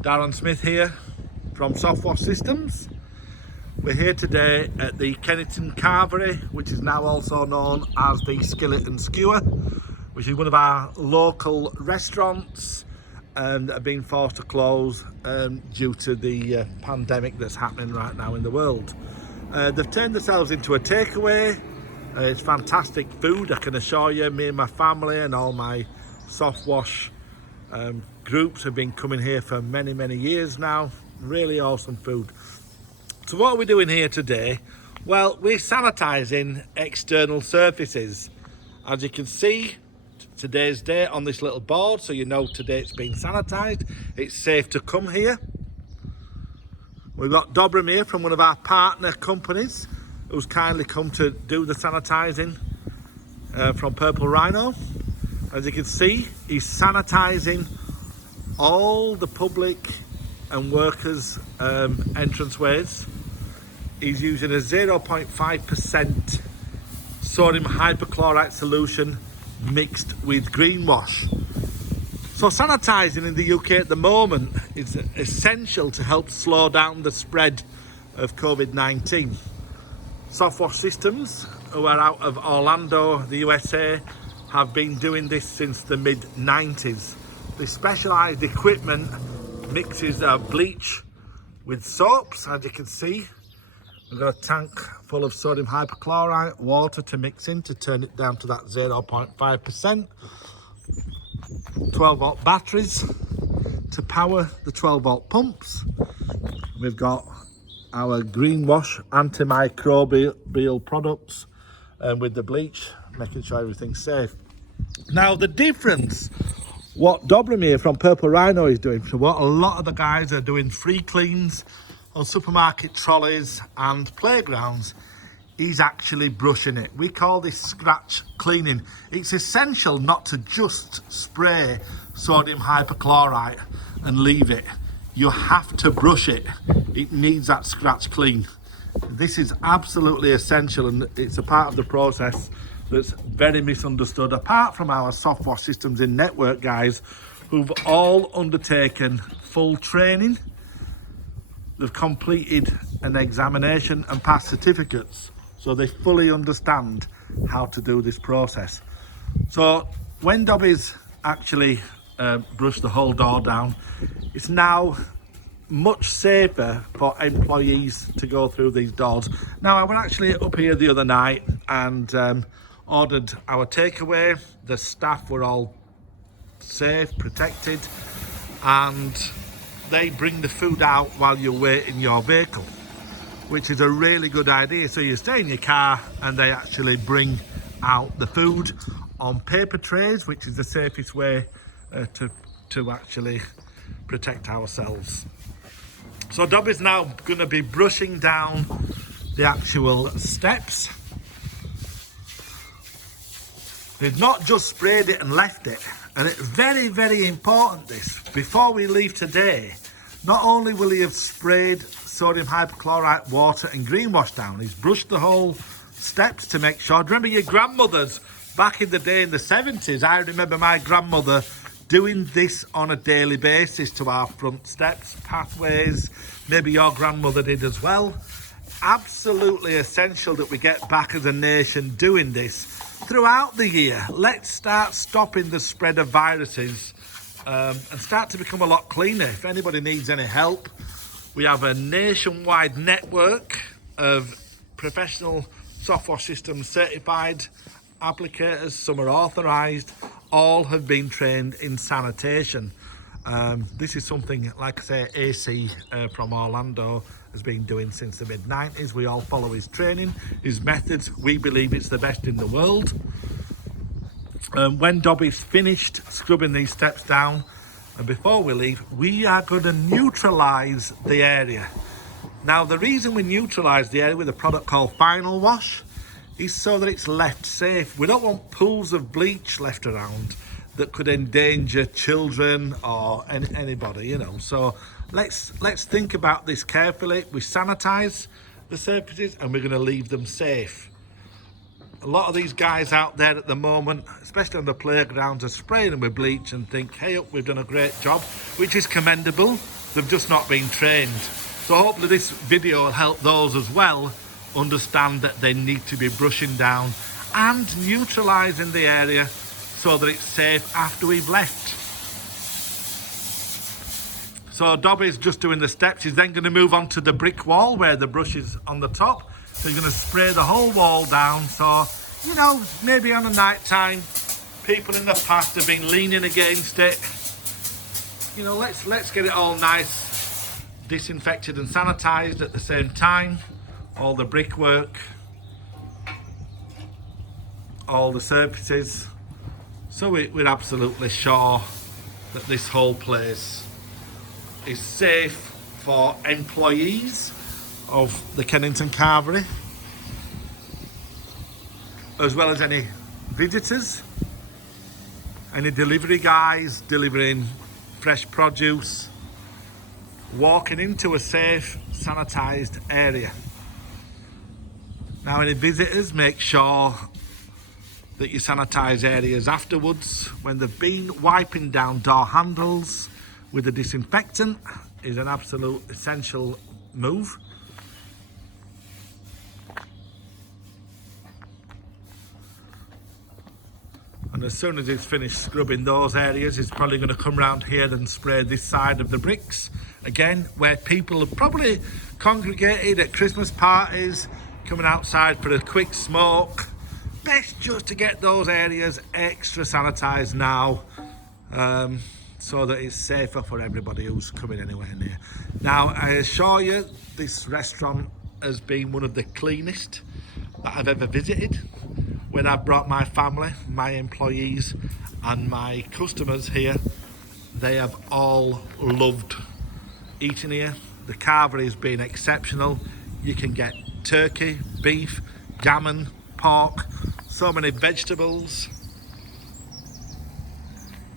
Darren Smith here from Softwash Systems. We're here today at the Kennington Carvery, which is now also known as the Skillet and Skewer, which is one of our local restaurants and have been forced to close due to the pandemic that's happening right now in the world. They've turned themselves into a takeaway. It's fantastic food, I can assure you. Me and my family and all my Softwash groups have been coming here for many years now. Really awesome food. So what are we doing here today? Well, we're sanitising external surfaces. As you can see, today's date on this little board, so you know today it's been sanitised. It's safe to come here. We've got Dobrim here from one of our partner companies who's kindly come to do the sanitising from Purple Rhino. As you can see, he's sanitising all the public and workers' entranceways. He's using a 0.5% sodium hypochlorite solution mixed with green wash. So sanitising in the UK at the moment is essential to help slow down the spread of COVID-19. Softwash Systems, who are out of Orlando, the USA, have been doing this since the mid-90s. This specialised equipment mixes bleach with soaps. As you can see, we've got a tank full of sodium hypochlorite, water to mix in to turn it down to that 0.5%. 12-volt batteries to power the 12-volt pumps. We've got our green wash antimicrobial products with the bleach, making sure everything's safe. Now the difference, what Dobrim here from Purple Rhino is doing, for what a lot of the guys are doing free cleans on supermarket trolleys and playgrounds, he's actually brushing it. We call this scratch cleaning. It's essential not to just spray sodium hypochlorite and leave it. You have to brush it. It needs that scratch clean. This is absolutely essential, and it's a part of the process that's very misunderstood, apart from our Softwash Systems in network guys who've all undertaken full training. They've completed an examination and passed certificates, so they fully understand how to do this process. So when Dobby's actually brushed the whole door down, it's now much safer for employees to go through these doors. Now, I was actually up here the other night and ordered our takeaway. The staff were all safe, protected, and they bring the food out while you wait in your vehicle, which is a really good idea. So you stay in your car and they actually bring out the food on paper trays, which is the safest way to actually protect ourselves. So Dobby's now going to be brushing down the actual steps. They've not just sprayed it and left it, and it's very important this. Before we leave today, not only will he have sprayed sodium hypochlorite, water and green wash down, he's brushed the whole steps to make sure. Do you remember your grandmothers back in the day in the 70s? I remember my grandmother doing this on a daily basis to our front steps, pathways. Maybe your grandmother did as well. Absolutely essential that we get back as a nation doing this throughout the year. Let's start stopping the spread of viruses and start to become a lot cleaner. If anybody needs any help, we have a nationwide network of professional Softwash Systems certified applicators. Some are authorised. All have been trained in sanitation. This is something, like I say, AC from Orlando has been doing since the mid-90s. We all follow his training, his methods. We believe it's the best in the world. When Dobby's finished scrubbing these steps down, and before we leave, we are going to neutralise the area. Now, the reason we neutralise the area with a product called Final Wash is so that it's left safe. We don't want pools of bleach left around that could endanger children or anybody, you know. So let's think about this carefully. We sanitise the surfaces and we're going to leave them safe. A lot of these guys out there at the moment, especially on the playgrounds, are spraying them with bleach and think, hey, we've done a great job, which is commendable. They've just not been trained. So hopefully this video will help those as well understand that they need to be brushing down and neutralising the area so that it's safe after we've left. So Dobby's just doing the steps. He's then going to move on to the brick wall where the brush is on the top. So he's going to spray the whole wall down. So, you know, maybe on a night time, people in the past have been leaning against it. You know, let's get it all nice, disinfected and sanitised at the same time. All the brickwork, all the surfaces. So we're absolutely sure that this whole place is safe for employees of the Kennington Carvery, as well as any visitors, any delivery guys delivering fresh produce, walking into a safe, sanitised area. Now, any visitors, make sure that you sanitise areas afterwards. When they've been, wiping down door handles with a disinfectant is an absolute essential move. And as soon as he's finished scrubbing those areas, he's probably going to come around here and spray this side of the bricks. Again, where people have probably congregated at Christmas parties, coming outside for a quick smoke. Best just to get those areas extra sanitised now, so that it's safer for everybody who's coming anywhere near. Now, I assure you, this restaurant has been one of the cleanest that I've ever visited. When I've brought my family, my employees and my customers here, they have all loved eating here. The carvery has been exceptional. You can get turkey, beef, gammon, pork, so many vegetables,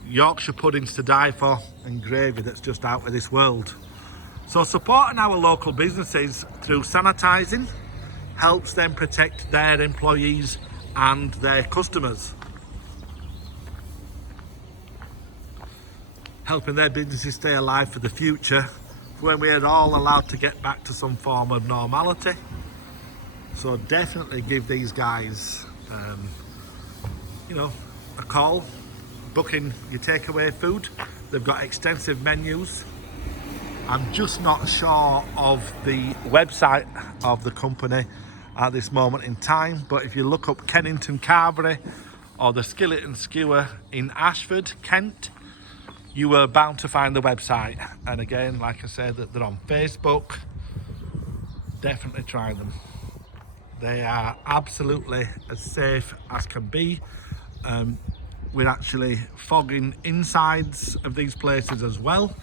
Yorkshire puddings to die for, and gravy that's just out of this world. So supporting our local businesses through sanitising helps them protect their employees and their customers, helping their businesses stay alive for the future, when we're all allowed to get back to some form of normality. So definitely give these guys you know, a call, booking your takeaway food. They've got extensive menus. I'm just not sure of the website of the company at this moment in time, but if you look up Kennington Carvery or the Skillet and Skewer in Ashford, Kent, you are bound to find the website. And again, like I said, that they're on Facebook. Definitely try them. They are absolutely as safe as can be. We're actually fogging insides of these places as well,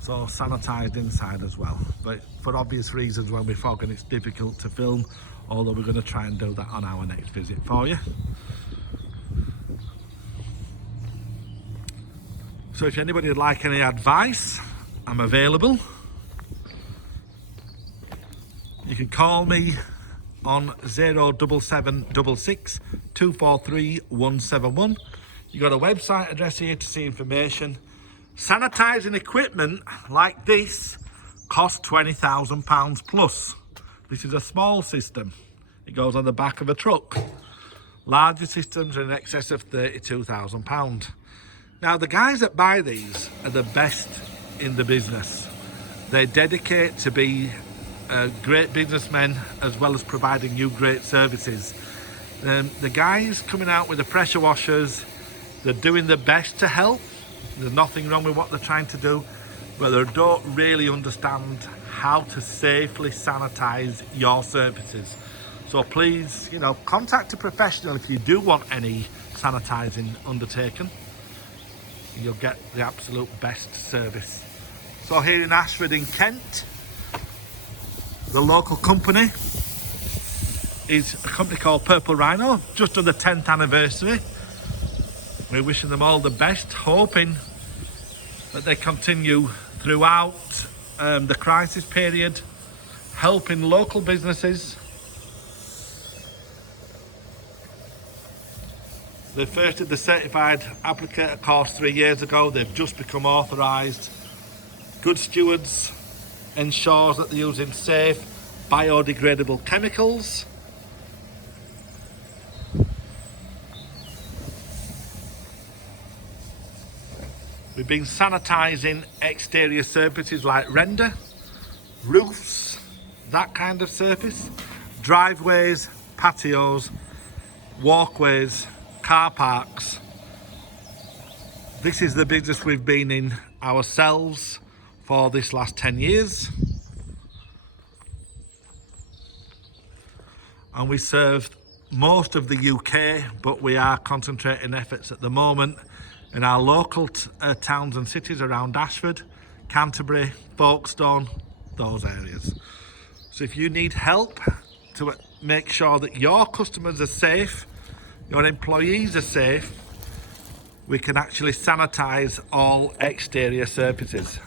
so sanitised inside as well. But for obvious reasons, when we're fogging, it's difficult to film, although we're going to try and do that on our next visit for you. So if anybody would like any advice, I'm available. You can call me on 07766 243 171. You got a website address here to see information. Sanitising equipment like this costs £20,000 plus. This is a small system. It goes on the back of a truck. Larger systems are in excess of £32,000. Now, the guys that buy these are the best in the business. They dedicate to be great businessmen, as well as providing you great services. The guys coming out with the pressure washers, they're doing their best to help. There's nothing wrong with what they're trying to do, but they don't really understand how to safely sanitize your surfaces. So please, you know, contact a professional if you do want any sanitizing undertaken. You'll get the absolute best service. So here in Ashford in Kent, the local company is a company called Purple Rhino, just on the 10th anniversary. We're wishing them all the best, hoping that they continue throughout the crisis period, helping local businesses. They first did the certified applicator course 3 years ago. They've just become authorised Good stewards ensures that they're using safe biodegradable chemicals. We've been sanitising exterior surfaces like render, roofs, that kind of surface, driveways, patios, walkways, car parks. This is the business we've been in ourselves for this last 10 years. And we serve most of the UK, but we are concentrating efforts at the moment in our local towns and cities around Ashford, Canterbury, Folkestone, those areas. So if you need help to make sure that your customers are safe, your employees are safe, we can actually sanitise all exterior surfaces.